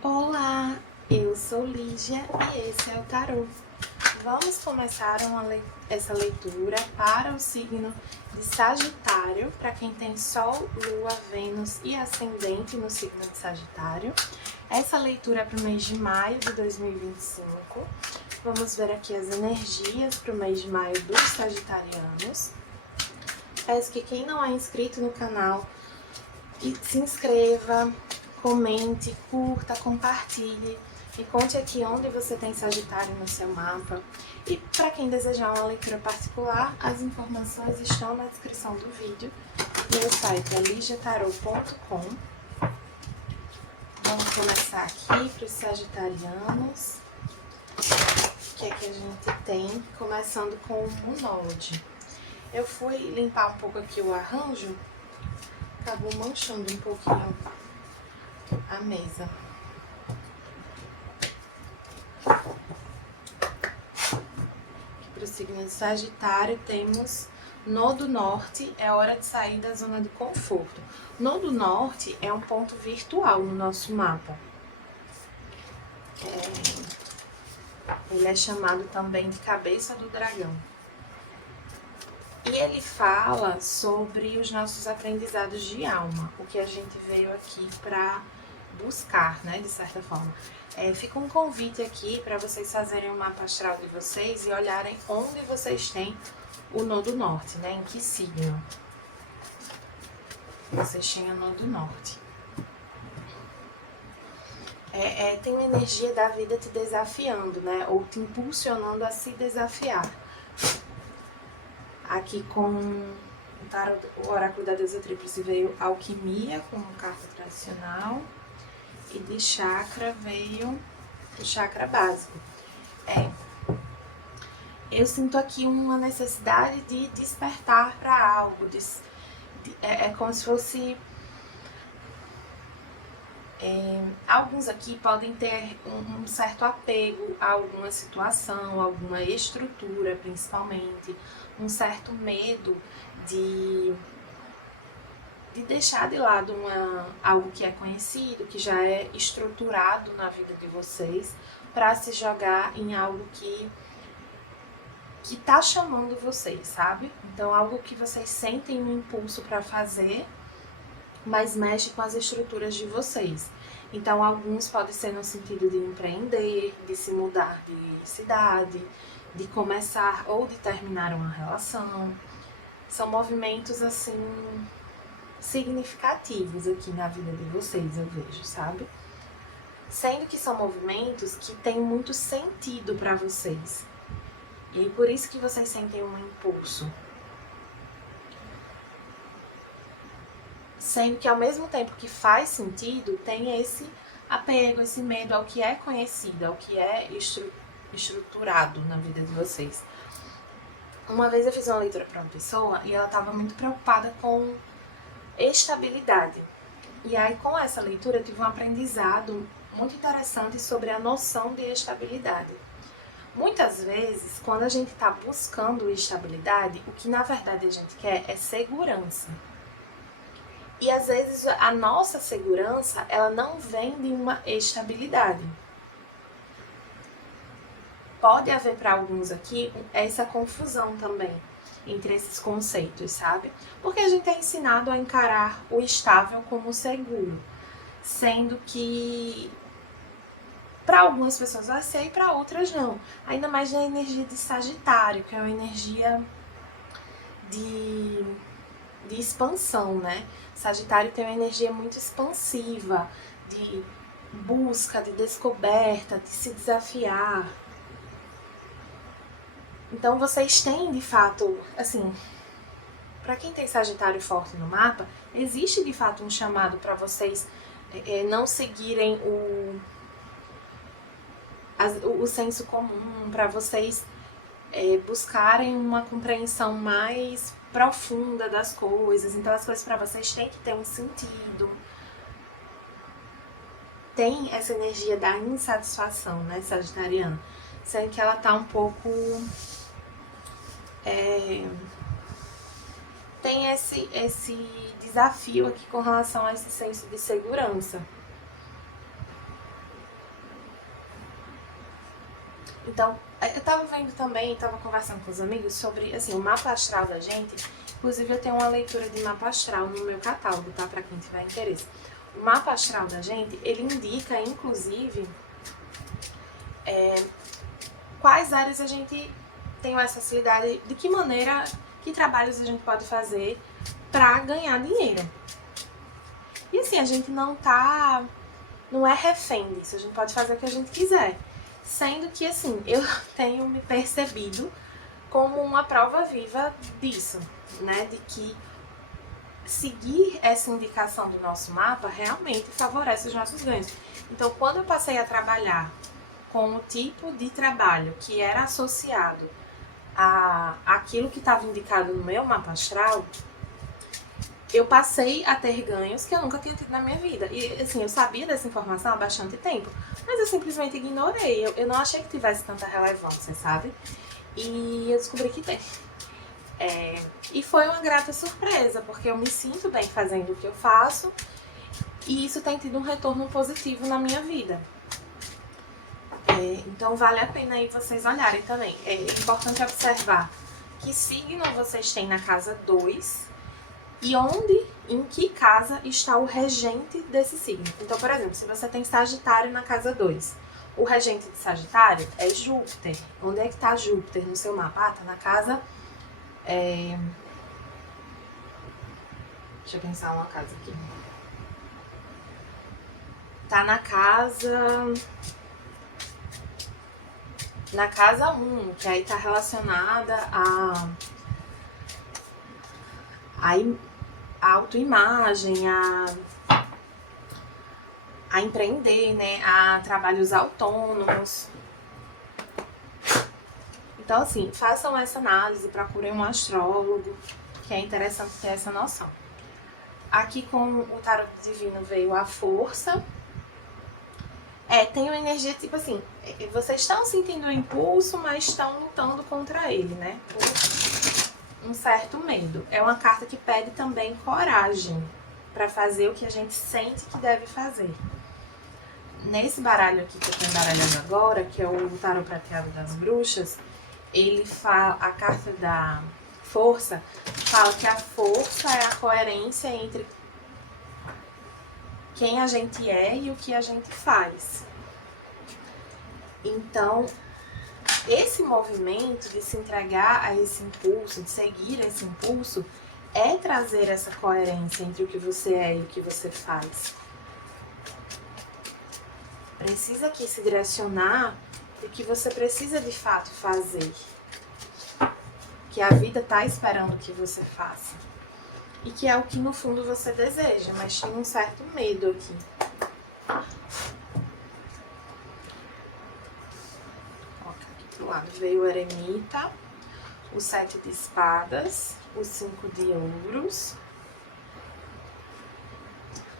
Olá, eu sou Lígia e esse é o Tarô. Vamos começar essa leitura para o signo de Sagitário, para quem tem Sol, Lua, Vênus e Ascendente no signo de Sagitário. Essa leitura é para o mês de maio de 2025. Vamos ver aqui as energias para o mês de maio dos sagitarianos. Peço que quem não é inscrito no canal se inscreva, comente, curta, compartilhe, me conte aqui onde você tem Sagitário no seu mapa. E para quem desejar uma leitura particular, as informações estão na descrição do vídeo. Meu site é ligiatarot.com. Vamos começar aqui para os sagitarianos. O que é que a gente tem? Começando com o Node. Eu fui limpar um pouco aqui o arranjo, acabou manchando um pouquinho a mesa. Para o signo de Sagitário temos Nodo Norte, é hora de sair da zona de conforto. Nodo Norte é um ponto virtual no nosso mapa. Ele é chamado também de cabeça do dragão. E ele fala sobre os nossos aprendizados de alma, o que a gente veio aqui para buscar, né, de certa forma. Fica um convite aqui para vocês fazerem um mapa astral de vocês e olharem onde vocês têm o Nodo Norte, né, em que signo vocês têm o Nodo Norte. Tem uma energia da vida te desafiando, né, ou te impulsionando a se desafiar. Aqui com o oráculo da deusa tríplice veio alquimia como carta tradicional. E de chakra veio o chakra básico. Eu sinto aqui uma necessidade de despertar para algo. É como se fosse... alguns aqui podem ter um certo apego a alguma situação, alguma estrutura principalmente, um certo medo de deixar de lado algo que é conhecido, que já é estruturado na vida de vocês, para se jogar em algo que tá chamando vocês, sabe? Então, algo que vocês sentem um impulso para fazer, mas mexe com as estruturas de vocês. Então, alguns podem ser no sentido de empreender, de se mudar de cidade, de começar ou de terminar uma relação. São movimentos, assim, significativos aqui na vida de vocês, eu vejo, sabe? Sendo que são movimentos que têm muito sentido para vocês. E por isso que vocês sentem um impulso. Sendo que ao mesmo tempo que faz sentido, tem esse apego, esse medo ao que é conhecido, ao que é estruturado na vida de vocês. Uma vez eu fiz uma leitura para uma pessoa e ela estava muito preocupada com estabilidade. E aí, com essa leitura, eu tive um aprendizado muito interessante sobre a noção de estabilidade. Muitas vezes, quando a gente está buscando estabilidade, o que na verdade a gente quer é segurança. E às vezes a nossa segurança, ela não vem de uma estabilidade. Pode haver para alguns aqui essa confusão também entre esses conceitos, sabe? Porque a gente é ensinado a encarar o estável como seguro, sendo que para algumas pessoas vai ser e para outras não. Ainda mais na energia de Sagitário, que é uma energia de expansão, né? Sagitário tem uma energia muito expansiva, de busca, de descoberta, de se desafiar. Então vocês têm, de fato, assim, para quem tem Sagitário forte no mapa, existe de fato um chamado para vocês não seguirem o senso comum, para vocês buscarem uma compreensão mais profunda das coisas. Então as coisas para vocês têm que ter um sentido. Tem essa energia da insatisfação, né, sagitariana, sendo que ela tá um pouco... tem esse desafio aqui com relação a esse senso de segurança. Então, eu tava vendo também, tava conversando com os amigos sobre, assim, o mapa astral da gente. Inclusive, eu tenho uma leitura de mapa astral no meu catálogo, tá? Pra quem tiver interesse. O mapa astral da gente, ele indica, inclusive, quais áreas a gente tem mais facilidade, de que maneira, que trabalhos a gente pode fazer pra ganhar dinheiro. E assim, a gente não é refém disso, a gente pode fazer o que a gente quiser. Sendo que, assim, eu tenho me percebido como uma prova viva disso, né? De que seguir essa indicação do nosso mapa realmente favorece os nossos ganhos. Então, quando eu passei a trabalhar com o tipo de trabalho que era associado a aquilo que estava indicado no meu mapa astral, eu passei a ter ganhos que eu nunca tinha tido na minha vida. E, assim, eu sabia dessa informação há bastante tempo, mas eu simplesmente ignorei. Eu não achei que tivesse tanta relevância, sabe? E eu descobri que tem. E foi uma grata surpresa, porque eu me sinto bem fazendo o que eu faço e isso tem tido um retorno positivo na minha vida. Então vale a pena aí vocês olharem também. É importante observar que signo vocês têm na casa 2 e em que casa está o regente desse signo. Então, por exemplo, se você tem Sagitário na casa 2, o regente de Sagitário é Júpiter. Onde é que está Júpiter no seu mapa? Ah, tá na casa... Deixa eu pensar uma casa aqui. Tá na casa... Na casa 1, que aí tá relacionada a autoimagem, a empreender, né? A trabalhos autônomos. Então, assim, façam essa análise, procurem um astrólogo, que é interessante ter essa noção. Aqui com o tarot divino veio a força. Tem uma energia tipo assim, vocês estão sentindo o impulso, mas estão lutando contra ele, né? Por um certo medo. É uma carta que pede também coragem para fazer o que a gente sente que deve fazer. Nesse baralho aqui que eu tô embaralhando agora, que é o tarot prateado das bruxas, ele fala, a carta da força fala que a força é a coerência entre quem a gente é e o que a gente faz. Então, esse movimento de se entregar a esse impulso, de seguir esse impulso, é trazer essa coerência entre o que você é e o que você faz. Precisa aqui se direcionar o que você precisa de fato fazer. Que a vida está esperando que você faça. E que é o que no fundo você deseja, mas tem um certo medo aqui. Coloca aqui pro lado. Veio o eremita, o 7 de espadas, o 5 de ouros,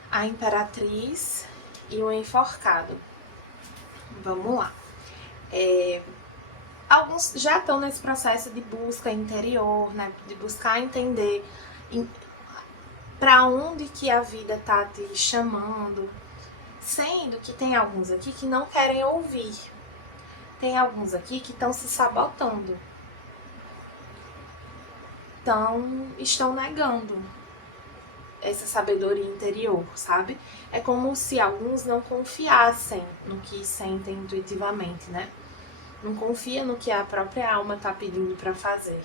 a imperatriz e o enforcado. Vamos lá. Alguns já estão nesse processo de busca interior, né? De buscar entender para onde que a vida tá te chamando, sendo que tem alguns aqui que não querem ouvir, tem alguns aqui que estão se sabotando, estão negando essa sabedoria interior, sabe? É como se alguns não confiassem no que sentem intuitivamente, né? Não confia no que a própria alma tá pedindo para fazer.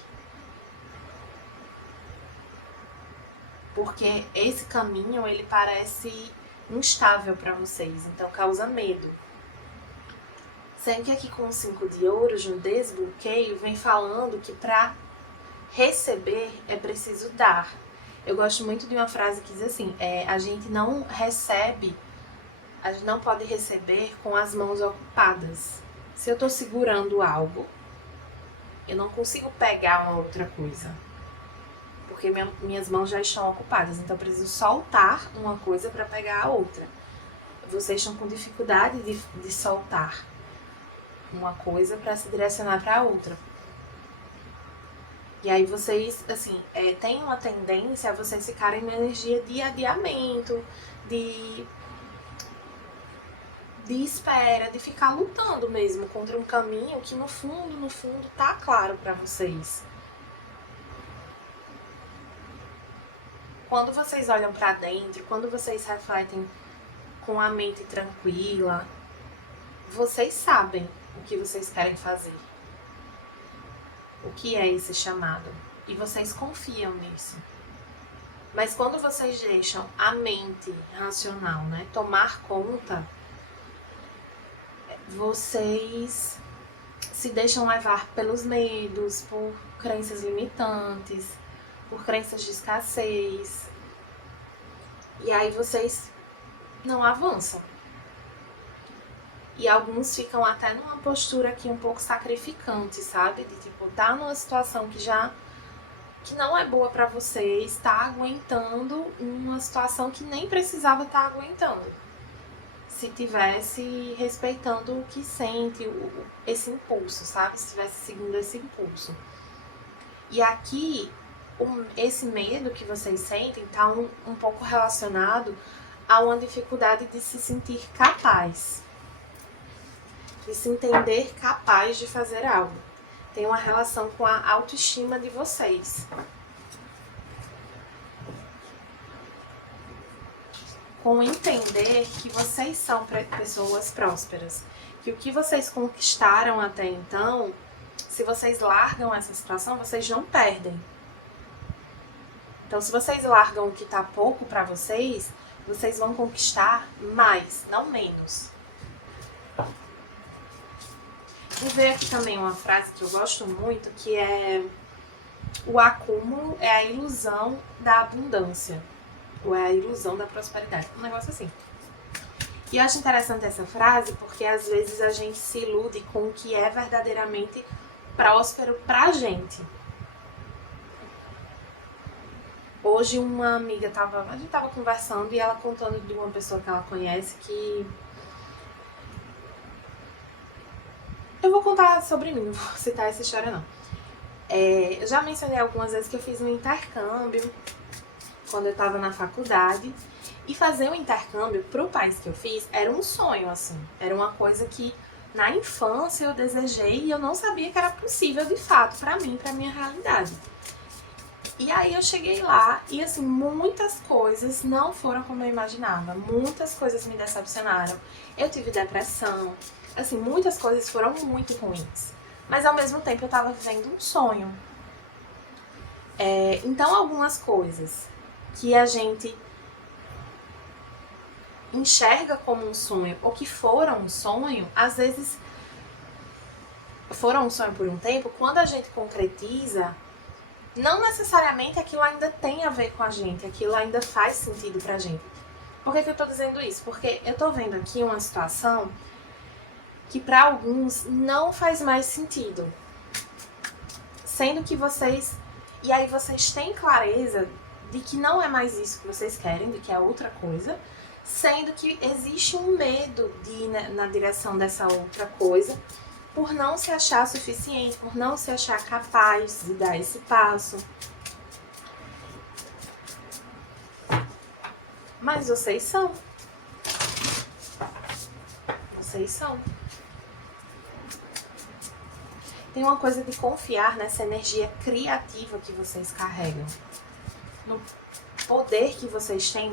Porque esse caminho, ele parece instável para vocês, então causa medo. Sendo que aqui com o 5 de ouros, no desbloqueio, vem falando que para receber é preciso dar. Eu gosto muito de uma frase que diz assim, a gente não recebe, a gente não pode receber com as mãos ocupadas. Se eu tô segurando algo, eu não consigo pegar uma outra coisa. Porque minhas mãos já estão ocupadas, então eu preciso soltar uma coisa para pegar a outra. Vocês estão com dificuldade de soltar uma coisa para se direcionar para a outra. E aí vocês, assim, têm uma tendência a vocês ficarem na energia de adiamento, de de espera, de ficar lutando mesmo contra um caminho que no fundo tá claro para vocês. Quando vocês olham para dentro, quando vocês refletem com a mente tranquila, vocês sabem o que vocês querem fazer. O que é esse chamado? E vocês confiam nisso. Mas quando vocês deixam a mente racional, né, tomar conta, vocês se deixam levar pelos medos, por crenças limitantes, por crenças de escassez. E aí vocês não avançam. E alguns ficam até numa postura aqui um pouco sacrificante, sabe? De tipo, tá numa situação que não é boa pra vocês, tá aguentando uma situação que nem precisava estar aguentando. Se tivesse respeitando o que sente, esse impulso, sabe? Se tivesse seguindo esse impulso. E aqui, esse medo que vocês sentem tá um pouco relacionado a uma dificuldade de se sentir capaz. De se entender capaz de fazer algo. Tem uma relação com a autoestima de vocês. Com entender que vocês são pessoas prósperas. Que o que vocês conquistaram até então, se vocês largam essa situação, vocês não perdem. Então, se vocês largam o que tá pouco pra vocês, vocês vão conquistar mais, não menos. Vou ver aqui também uma frase que eu gosto muito, que é: o acúmulo é a ilusão da abundância, ou é a ilusão da prosperidade, um negócio assim. E eu acho interessante essa frase porque às vezes a gente se ilude com o que é verdadeiramente próspero pra gente. Hoje uma amiga a gente tava conversando e ela contando de uma pessoa que ela conhece que... Eu vou contar sobre mim, não vou citar essa história não. Eu já mencionei algumas vezes que eu fiz um intercâmbio quando eu tava na faculdade. E fazer um intercâmbio pro país que eu fiz era um sonho, assim. Era uma coisa que na infância eu desejei e eu não sabia que era possível de fato pra mim, pra minha realidade. E aí eu cheguei lá e assim, muitas coisas não foram como eu imaginava. Muitas coisas me decepcionaram. Eu tive depressão. Assim, muitas coisas foram muito ruins. Mas ao mesmo tempo eu tava vivendo um sonho. Então algumas coisas que a gente enxerga como um sonho ou que foram um sonho, às vezes foram um sonho por um tempo, quando a gente concretiza, não necessariamente aquilo ainda tem a ver com a gente, aquilo ainda faz sentido pra gente. Por que eu tô dizendo isso? Porque eu tô vendo aqui uma situação que para alguns não faz mais sentido. Sendo que vocês... E aí vocês têm clareza de que não é mais isso que vocês querem, de que é outra coisa, sendo que existe um medo de ir na direção dessa outra coisa, por não se achar suficiente, por não se achar capaz de dar esse passo. Mas vocês são. Vocês são. Tem uma coisa de confiar nessa energia criativa que vocês carregam. No poder que vocês têm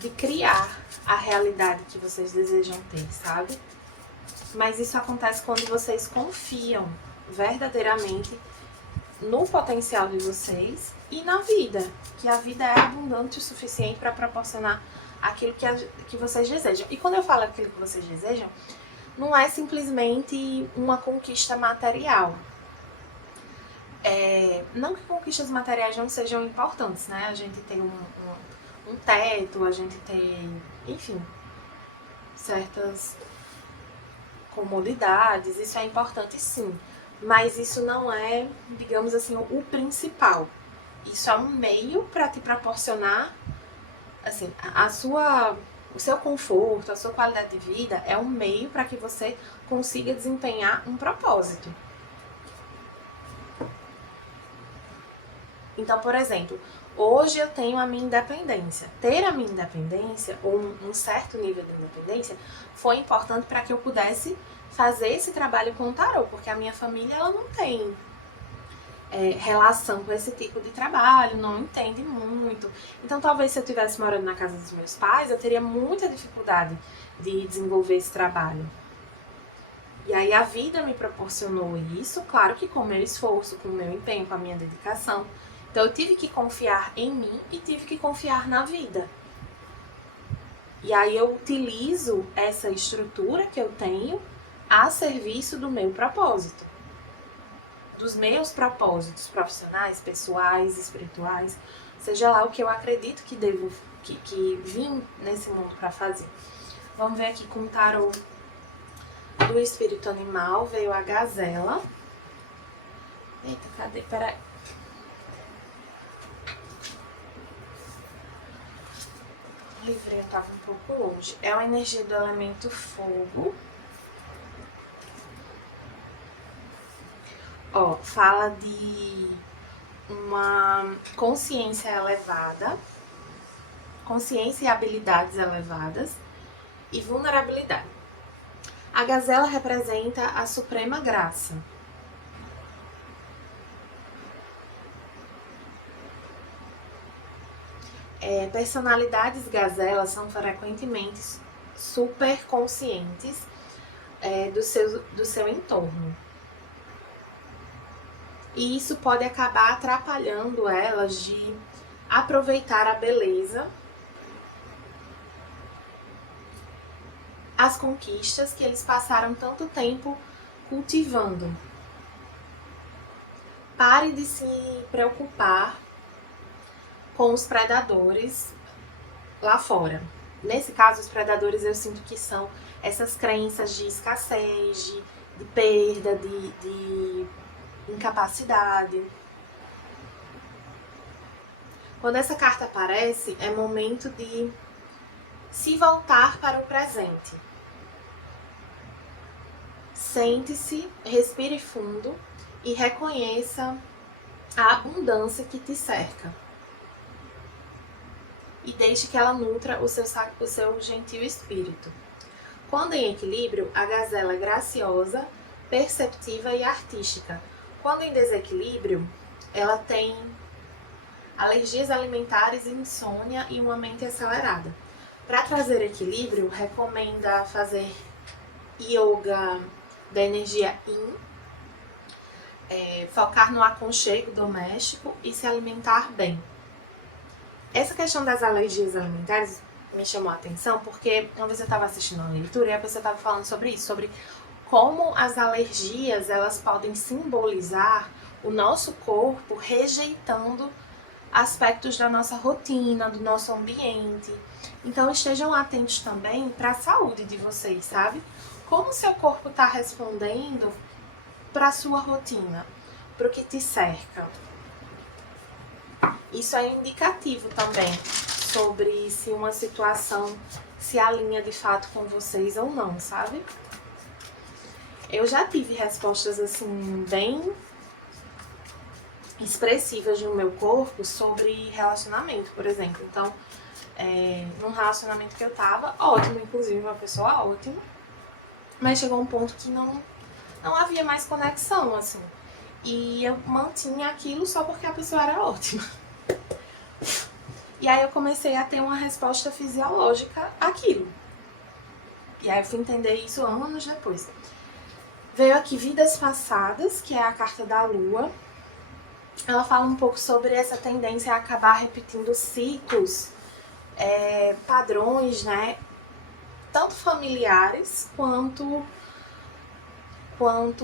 de criar a realidade que vocês desejam ter, sabe? Mas isso acontece quando vocês confiam verdadeiramente no potencial de vocês e na vida. Que a vida é abundante o suficiente para proporcionar aquilo que vocês desejam. E quando eu falo aquilo que vocês desejam, não é simplesmente uma conquista material. Não que conquistas materiais não sejam importantes, né? A gente tem um teto, a gente tem, enfim, certas comodidades, isso é importante sim. Mas isso não é, digamos assim, o principal. Isso é um meio para te proporcionar, assim, o seu conforto, a sua qualidade de vida é um meio para que você consiga desempenhar um propósito. Então, por exemplo, hoje eu tenho a minha independência. Ter a minha independência, ou um certo nível de independência, foi importante para que eu pudesse fazer esse trabalho com o tarô, porque a minha família ela não tem relação com esse tipo de trabalho, não entende muito. Então, talvez se eu estivesse morando na casa dos meus pais, eu teria muita dificuldade de desenvolver esse trabalho. E aí a vida me proporcionou isso, claro que com o meu esforço, com o meu empenho, com a minha dedicação. Então eu tive que confiar em mim e tive que confiar na vida. E aí eu utilizo essa estrutura que eu tenho a serviço do meu propósito. Dos meus propósitos profissionais, pessoais, espirituais, seja lá o que eu acredito que devo, que vim nesse mundo para fazer. Vamos ver aqui com o tarô do espírito animal, veio a gazela. Eita, cadê? Peraí. O livrinho tava um pouco longe. É uma energia do elemento fogo. Ó, fala de uma consciência elevada, consciência e habilidades elevadas e vulnerabilidade. A gazela representa a suprema graça. Personalidades gazelas são frequentemente super conscientes do seu entorno. E isso pode acabar atrapalhando elas de aproveitar a beleza, as conquistas que eles passaram tanto tempo cultivando. Pare de se preocupar com os predadores lá fora. Nesse caso, os predadores eu sinto que são essas crenças de escassez, de perda, de incapacidade. Quando essa carta aparece, é momento de se voltar para o presente. Sente-se, respire fundo e reconheça a abundância que te cerca. E deixe que ela nutra o seu gentil espírito. Quando em equilíbrio, a gazela é graciosa, perceptiva e artística. Quando em desequilíbrio, ela tem alergias alimentares, insônia e uma mente acelerada. Para trazer equilíbrio, recomenda fazer yoga da energia Yin, focar no aconchego doméstico e se alimentar bem. Essa questão das alergias alimentares me chamou a atenção porque uma vez eu estava assistindo uma leitura e a pessoa estava falando sobre isso, sobre como as alergias elas podem simbolizar o nosso corpo rejeitando aspectos da nossa rotina, do nosso ambiente. Então estejam atentos também para a saúde de vocês, sabe? Como o seu corpo está respondendo para a sua rotina, para o que te cerca. Isso é indicativo também sobre se uma situação se alinha de fato com vocês ou não, sabe? Eu já tive respostas assim bem expressivas no meu corpo sobre relacionamento, por exemplo. Então, num relacionamento que eu tava, ótimo, inclusive uma pessoa ótima, mas chegou um ponto que não havia mais conexão, assim. E eu mantinha aquilo só porque a pessoa era ótima. E aí eu comecei a ter uma resposta fisiológica àquilo. E aí eu fui entender isso anos depois. Veio aqui Vidas Passadas, que é a carta da Lua. Ela fala um pouco sobre essa tendência a acabar repetindo ciclos, padrões, né? Tanto familiares quanto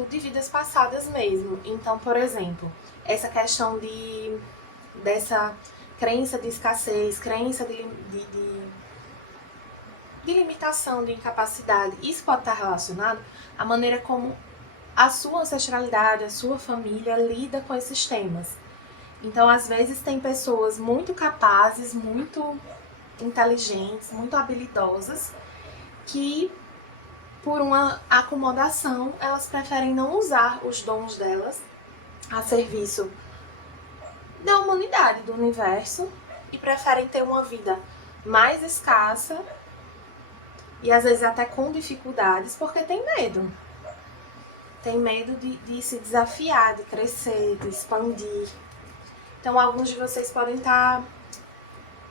de vidas passadas mesmo. Então, por exemplo, essa questão dessa crença de escassez, crença de limitação, de incapacidade, isso pode estar relacionado à maneira como a sua ancestralidade, a sua família lida com esses temas. Então, às vezes, tem pessoas muito capazes, muito inteligentes, muito habilidosas, que, por uma acomodação, elas preferem não usar os dons delas a serviço da humanidade, do universo, e preferem ter uma vida mais escassa e às vezes até com dificuldades, porque tem medo. Tem medo de se desafiar, de crescer, de expandir. Então, alguns de vocês podem estar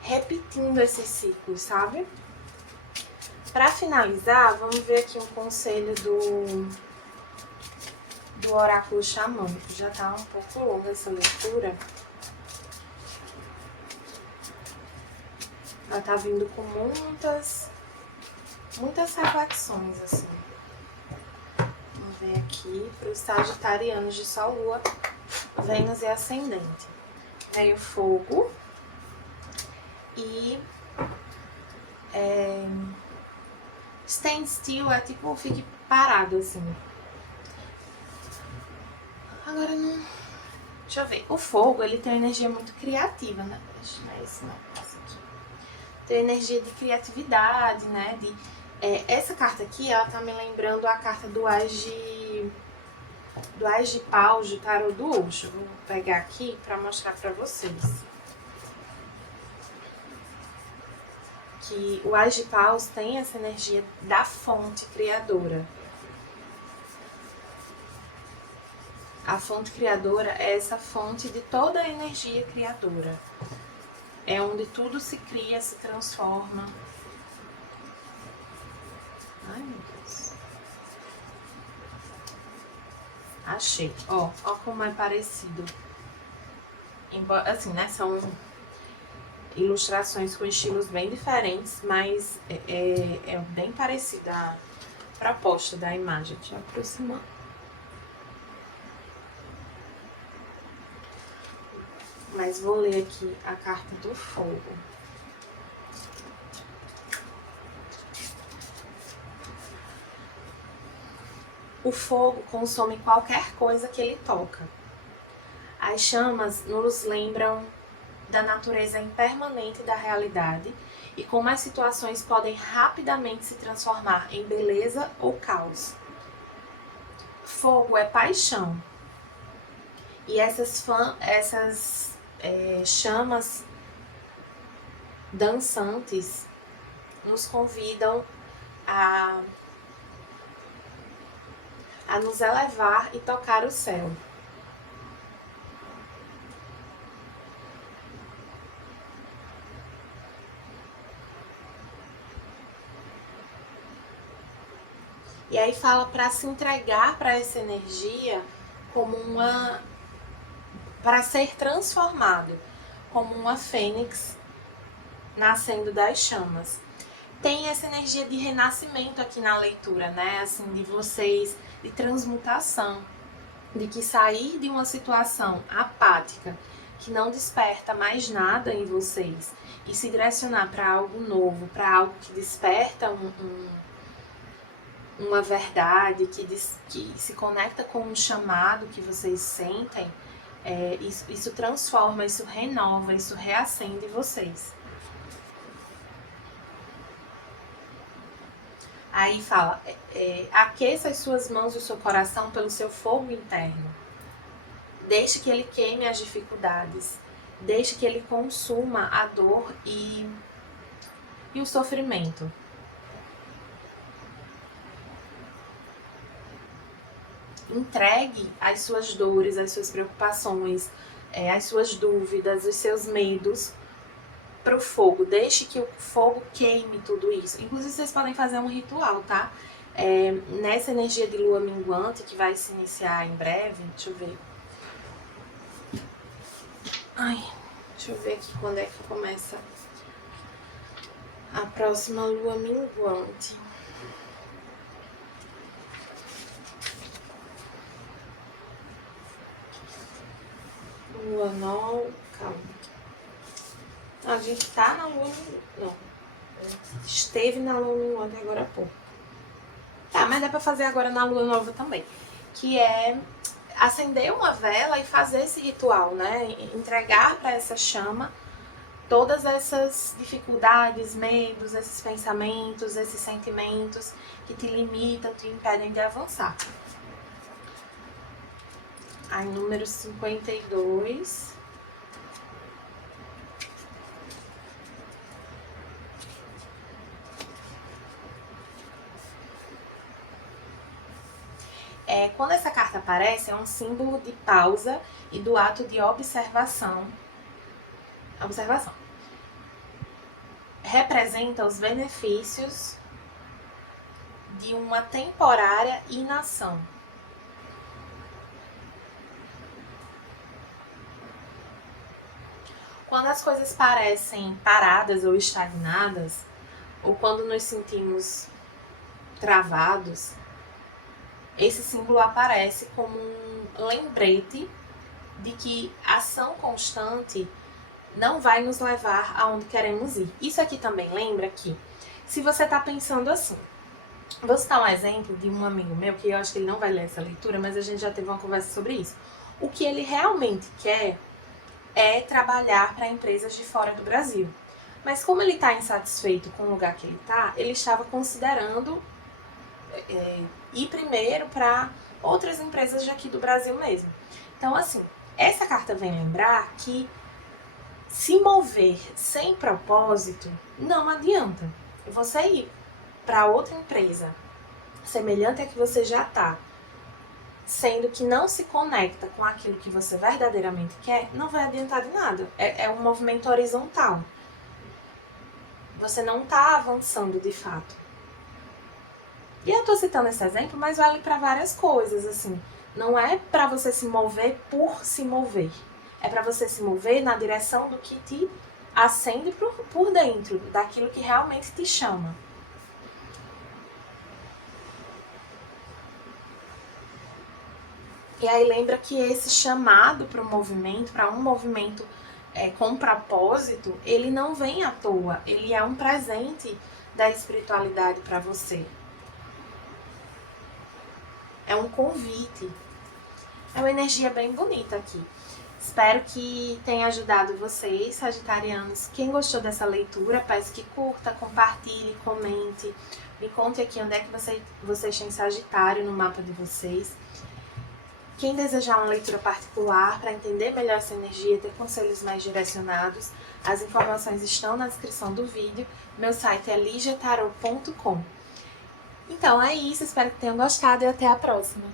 repetindo esses ciclos, sabe? Para finalizar, vamos ver aqui um conselho do oráculo xamânico. Já tá um pouco longa essa leitura. Ela tá vindo com muitas reflexões, assim. Vamos ver aqui para os sagitarianos de Sol, Lua, Vênus e Ascendente. Veio fogo e stand still é tipo, fique parado, assim. Agora não... Deixa eu ver. O fogo, ele tem uma energia muito criativa, né? Deixa eu ver esse não, essa aqui. Tem energia de criatividade, né? Essa carta aqui, ela tá me lembrando a carta do Ás de Paus, do tarô do Osho. Vou pegar aqui pra mostrar pra vocês. Que o Ás de Paus tem essa energia da fonte criadora. A fonte criadora é essa fonte de toda a energia criadora. É onde tudo se cria, se transforma. Ai, meu Deus. Achei. Ó como é parecido. Assim, né? São ilustrações com estilos bem diferentes, mas é bem parecida a proposta da imagem. Deixa eu aproximar. Mas vou ler aqui a carta do fogo. O fogo consome qualquer coisa que ele toca. As chamas nos lembram da natureza impermanente da realidade e como as situações podem rapidamente se transformar em beleza ou caos. Fogo é paixão. E essas chamas dançantes nos convidam a nos elevar e tocar o céu. E aí fala para se entregar para essa energia como para ser transformado, como uma fênix nascendo das chamas. Tem essa energia de renascimento aqui na leitura, né? Assim, de vocês, de transmutação, de que sair de uma situação apática, que não desperta mais nada em vocês, e se direcionar para algo novo, para algo que desperta uma verdade, que se conecta com um chamado que vocês sentem, isso transforma, isso renova, isso reacende vocês. Aí fala, aqueça as suas mãos e o seu coração pelo seu fogo interno. Deixe que ele queime as dificuldades. Deixe que ele consuma a dor e o sofrimento. Entregue as suas dores, as suas preocupações, as suas dúvidas, os seus medos para o fogo. Deixe que o fogo queime tudo isso. Inclusive, vocês podem fazer um ritual, tá? Nessa energia de lua minguante, que vai se iniciar em breve, deixa eu ver. Deixa eu ver aqui quando é que começa a próxima lua minguante. Lua nova, calma. A gente tá na lua, não. Esteve na lua minguante agora há pouco. Tá, mas dá pra fazer agora na lua nova também. Que é acender uma vela e fazer esse ritual, né? Entregar para essa chama todas essas dificuldades, medos, esses pensamentos, esses sentimentos que te limitam, te impedem de avançar. Aí, número 52. Quando essa carta aparece, é um símbolo de pausa e do ato de observação. Representa os benefícios de uma temporária inação. Quando as coisas parecem paradas ou estagnadas, ou quando nos sentimos travados, esse símbolo aparece como um lembrete de que ação constante não vai nos levar aonde queremos ir. Isso aqui também lembra que, se você está pensando assim, vou citar um exemplo de um amigo meu, que eu acho que ele não vai ler essa leitura, mas a gente já teve uma conversa sobre isso. O que ele realmente quer é trabalhar para empresas de fora do Brasil. Mas como ele está insatisfeito com o lugar que ele está, ele estava considerando ir primeiro para outras empresas de aqui do Brasil mesmo. Então, assim, essa carta vem lembrar que se mover sem propósito não adianta. Você ir para outra empresa semelhante à que você já está, sendo que não se conecta com aquilo que você verdadeiramente quer, não vai adiantar de nada. É um movimento horizontal. Você não está avançando de fato. E eu estou citando esse exemplo, mas vale para várias coisas, assim. Não é para você se mover por se mover. É para você se mover na direção do que te acende por dentro, daquilo que realmente te chama. E aí lembra que esse chamado para um movimento com propósito, ele não vem à toa. Ele é um presente da espiritualidade para você. É um convite. É uma energia bem bonita aqui. Espero que tenha ajudado vocês, sagitarianos. Quem gostou dessa leitura, peço que curta, compartilhe, comente. Me conte aqui onde é que vocês têm Sagitário no mapa de vocês. Quem desejar uma leitura particular para entender melhor essa energia, ter conselhos mais direcionados, as informações estão na descrição do vídeo. Meu site é ligiatarot.com. Então é isso, espero que tenham gostado e até a próxima.